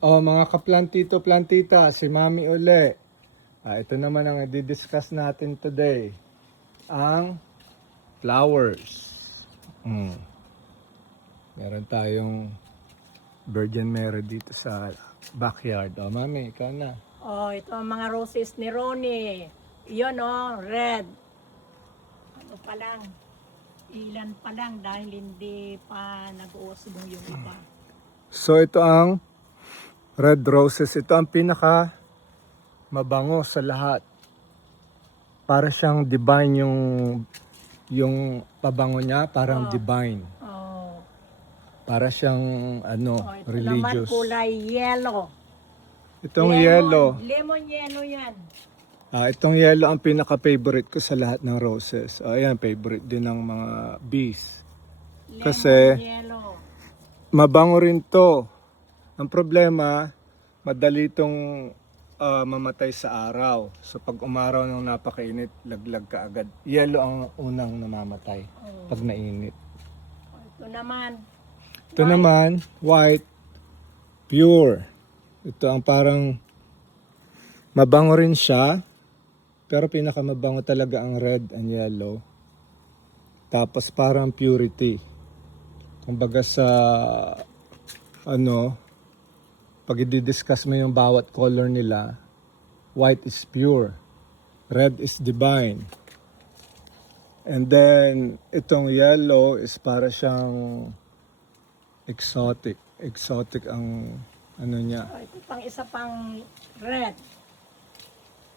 Oh, mga kaplantito, plantita, si Mami uli. Ito naman ang i-discuss natin today. Ang flowers. Meron tayong Virgin Mary dito sa backyard. Oh, Mami, ikaw na. Oh, ito ang mga roses ni Ronnie. Yun oh, red. Ano pa lang, ilan pa lang dahil hindi pa nag-uusbong yung iba. So, ito ang red roses. Ito ang pinaka mabango sa lahat. Para siyang divine yung pabango niya, parang divine. Oh, Para siyang ito religious. naman kulay yellow. Itong yellow. Lemon yellow yan. Itong yellow ang pinaka-favorite ko sa lahat ng roses. Ayan, favorite din ng mga bees. Lemon Kasi yellow. mabango rin to. Ang problema, madali itong mamatay sa araw. So pag umaraw ng napakainit, laglag ka agad. Yellow ang unang namamatay pag nainit. Oh, ito naman. Ito naman, white, pure. Ito ang parang mabango rin siya. Pero pinakamabango talaga ang red and yellow. Tapos parang purity. Kumbaga sa pag i-discuss mo yung bawat color nila, white is pure, red is divine. And then itong yellow is para siyang exotic. Exotic ang niya. Oh, ito pang isa pang red.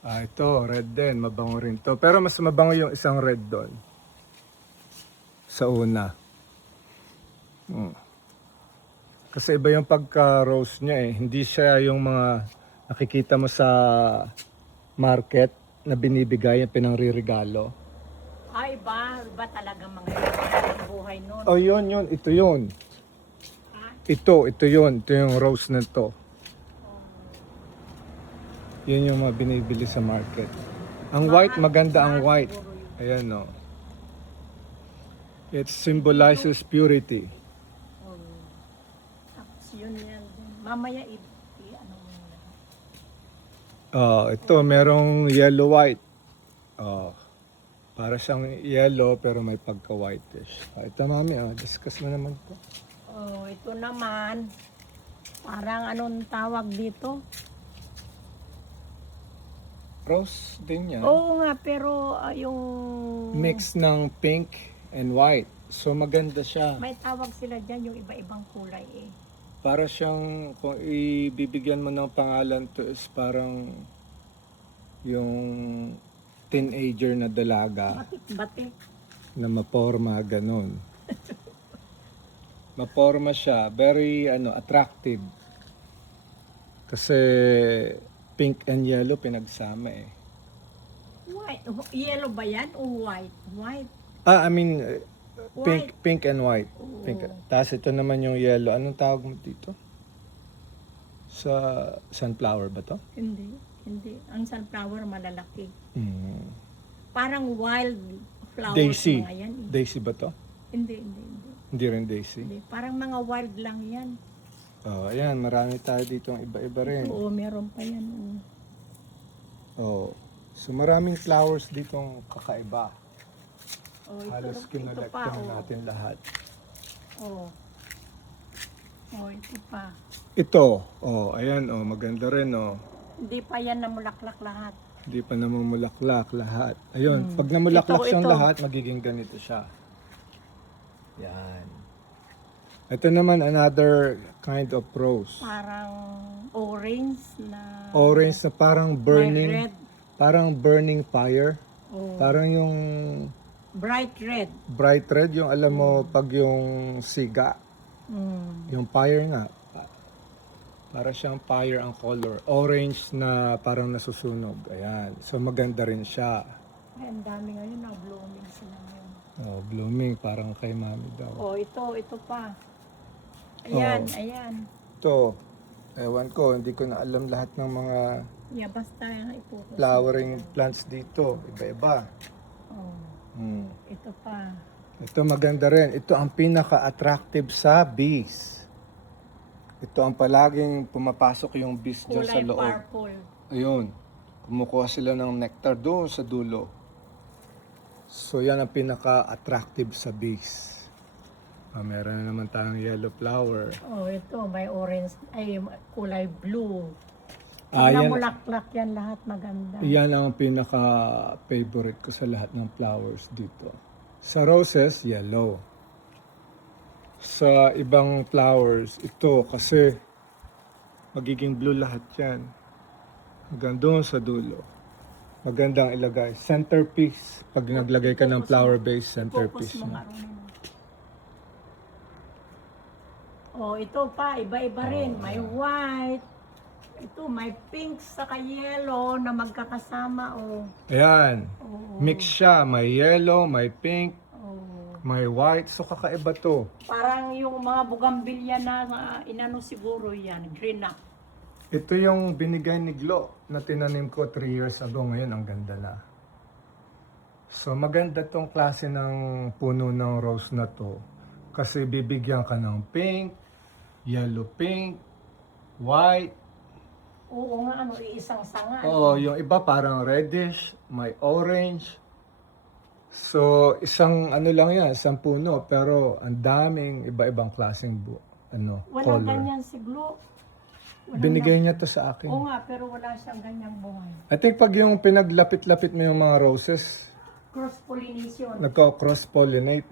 Ito, red din. Mabango rin to. Pero mas mabango yung isang red doon. Sa una. Kasi iba yung pagka-rose niya eh. Hindi siya yung mga nakikita mo sa market na binibigay, yung pinangririgalo. Iba talaga mga yung buhay nun. Oh, yun. Ito yun. Ha? Ito yun. Ito yung rose na to. Yun yung mga binibili sa market. Ang white, maganda ang white. Ayan o. It symbolizes purity. Tapos yun yan. Mamaya ano mo na. Ito, merong yellow white. Para siyang yellow pero may pagka-whitish. Ito mami, discuss mo naman to. Oh, ito naman. Parang anong tawag dito? Rose din yan. Oo nga, pero yung... Mix ng pink and white. So maganda siya. May tawag sila dyan, yung iba-ibang kulay eh. Para siyang, kung ibibigyan mo ng pangalan to is parang yung teenager na dalaga Batik-batik. na maporma, ganun. Maporma siya, very attractive. Kasi pink and yellow pinagsama eh. White. Yellow ba yan o white? White. I mean, White. pink and white. Oo. Pink. Tapos ito naman yung yellow. Anong tawag mo dito? Sa sunflower ba to? Hindi. Ang sunflower malalaki. Hmm. Parang wild flowers Daisy. mga yan eh. Daisy ba to? Hindi. Hindi rin daisy. Hindi. Parang mga wild lang yan. Ayan, marami tayo dito ang iba-iba rin. Oo, meron pa yan. So maraming flowers dito ang kakaiba. Halos ito kinolekta pa. natin lahat. Ito pa. Ito, ayan, maganda rin, Hindi pa yan namulaklak lahat. Hindi pa namumulaklak lahat. Ayun, pag namulaklak siyang Ito. lahat, magiging ganito siya. Yan. Ito naman, another kind of rose. Parang orange na... Orange na parang may burning, red. parang burning fire. Oh, Parang yung bright red. bright red, yung alam mo, pag yung siga, yung fire nga. Para siyang fire ang color. Orange na parang nasusunog. Ayan. So maganda rin siya. Ay, ang dami ngayon na blooming sila ngayon. Blooming, parang kay mami daw. Ito pa. Ayan. Ito, ewan ko, hindi ko na alam lahat ng mga Yeah, basta ito. flowering plants dito. Iba-iba. Ito pa. Ito maganda rin. Ito ang pinaka-attractive sa bees. Ito ang palaging pumapasok yung bees dyan sa Kulay loob. purple. Ayun. Kumukuha sila ng nectar doon sa dulo. So yan ang pinaka-attractive sa bees. Meron na naman tayong yellow flower. Oh, ito may orange, ay kulay blue. Yan, Namulaklak yan lahat maganda. yan ang pinaka-favorite ko sa lahat ng flowers dito. Sa roses, yellow. Sa ibang flowers, ito kasi magiging blue lahat yan. Hanggang doon sa dulo. Magandang ilagay. Centerpiece. Pag naglagay ka ng flower base, Focus centerpiece. mo nga rin. Oh, ito pa, iba-iba rin. May white. Ito, may pink saka yellow na magkakasama. Oh. Ayan. Oh. Mix siya. May yellow, may pink, Oh. may white. So kakaiba to. Parang yung mga bugambilya na inano siguro yan, green up. Ito yung binigay ni Glo na tinanim ko 3 years ago. Ngayon, ang ganda na. So maganda tong klase ng puno ng rose na to. Kasi bibigyan ka ng pink, yellow pink, white. Oo nga, ano, iisang sanga. Oo, yung iba parang reddish, may orange. So isang ano lang yan, isang puno. Pero ang daming iba-ibang klaseng Walang color. ganyan si Glo. Binigay niya to sa akin. Oo nga, pero wala siyang ganyang buhay. I think pag yung pinaglapit-lapit mo yung mga roses, Cross-pollination. nagko-cross-pollinate,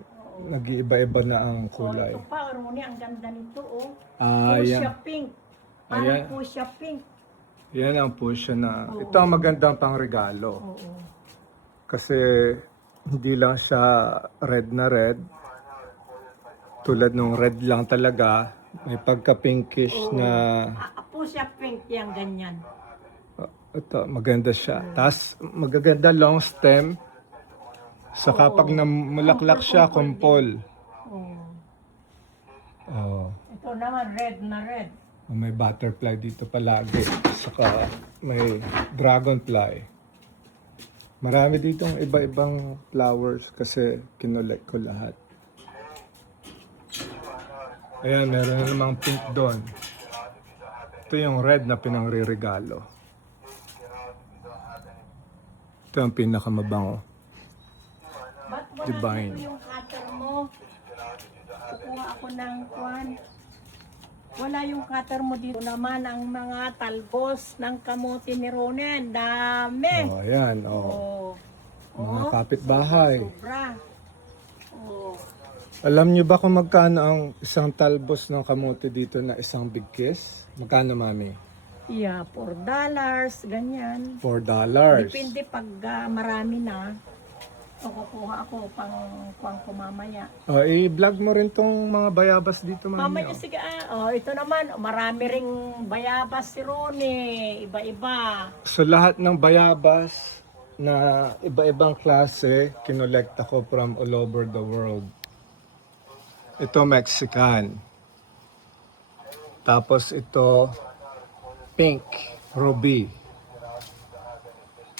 nag-iiba-iba na ang kulay. Ito pa, Ronnie, ang ganda nito, oh. Ayan. Fuchsia pink. Parang Ayan. fuchsia pink. Yan ang fuchsia na. Oo. Ito ang magandang pangregalo. Oo. Kasi hindi lang siya red na red. Tulad nung red lang talaga. May pagka-pinkish na. Fuchsia pink yan, ganyan. Ito, maganda siya. Tapos magaganda long stem. Saka pag namulaklak siya, kumpol. Oo. Oh. Ito naman, red na red. May butterfly dito palagi. Saka may dragonfly. Marami ditong iba-ibang flowers kasi kinolect ko lahat. Ayan, meron na namang pink doon. Ito yung red na pinangriregalo. Ito ang pinakamabango. Ba't wala Divine. dito yung cutter mo? Kukuha ako ng kwan. Wala yung cutter mo dito naman ang mga talbos ng kamote ni Ronen. Dami. Oh, ayan. Oh. Oh. Mga Oh, kapitbahay. sobra. Oh. Alam niyo ba kung magkano ang isang talbos ng kamote dito na isang big kiss? Magkano, mami? Yeah, $4, ganyan. $4. Depende pag marami na. O kukuha ako pang kumamaya. I-vlog mo rin tong mga bayabas dito, mami. Mamaya sige, ito naman, marami ring bayabas si Ronnie. Iba-iba. So lahat ng bayabas na iba-ibang klase, kinolekta ko from all over the world. Ito Mexican. Tapos ito pink, ruby.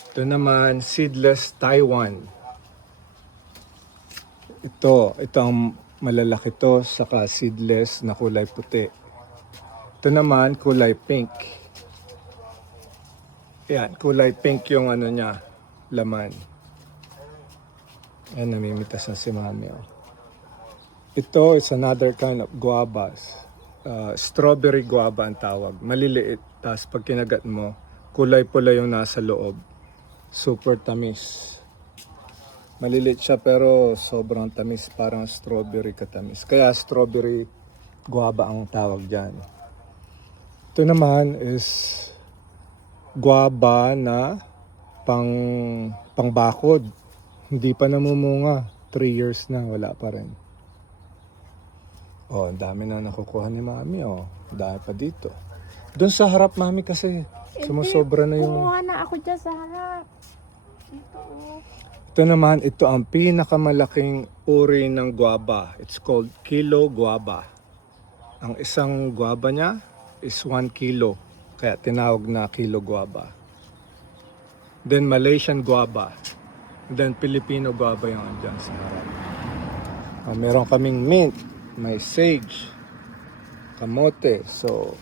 Ito naman seedless Taiwan. Ito ang malalaki to, saka seedless na kulay puti. Ito naman kulay pink. Yan, kulay pink yung ano niya, laman. Yan, namimitas na si mami. Oh. Ito is another kind of guavas. Strawberry guava ang tawag. Maliliit. Tapos pag kinagat mo, kulay pula yung nasa loob. Super tamis. Maliliit siya pero sobrang tamis. Parang strawberry katamis. Kaya strawberry guava ang tawag dyan. Ito naman is guava na pangbakod. Hindi pa namumunga. 3 years na, wala pa rin. Oh, ang dami na nakukuha ni mami. Oh, dahil pa dito. Doon sa harap, mami, kasi sumusobra na yung... Kumuha na ako dyan sa harap. Ito. Ito naman, ito ang pinakamalaking uri ng guava. It's called kilo guava. Ang isang guava niya is 1 kilo. Kaya tinawag na kilo guava. Then Malaysian guava. Then Filipino guava yung andyan sa harap. Meron kaming mint. May sage. kamote. So,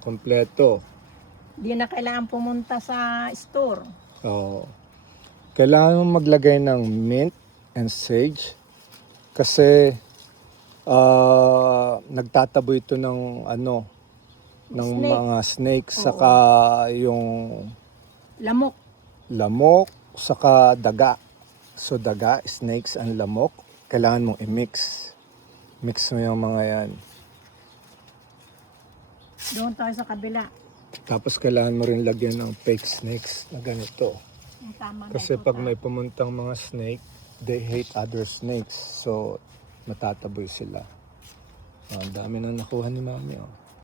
kompleto. Di na kailangan pumunta sa store. Oh, kailangan mo maglagay ng mint and sage kasi nagtatabo ito ng ano ng Snake. mga snakes Oo. saka yung Lamok. lamok saka daga. So daga, snakes and lamok, kailangan mong i-mix. Mix mo yung mga yan. Doon tayo sa kabila. Tapos kailangan mo rin lagyan ng fake snakes na ganito. Ang tama na Kasi ito, pag ta. may pumuntang mga snake, they hate other snakes. So, matataboy sila. Ang dami na nakuha ni Mami. Oh.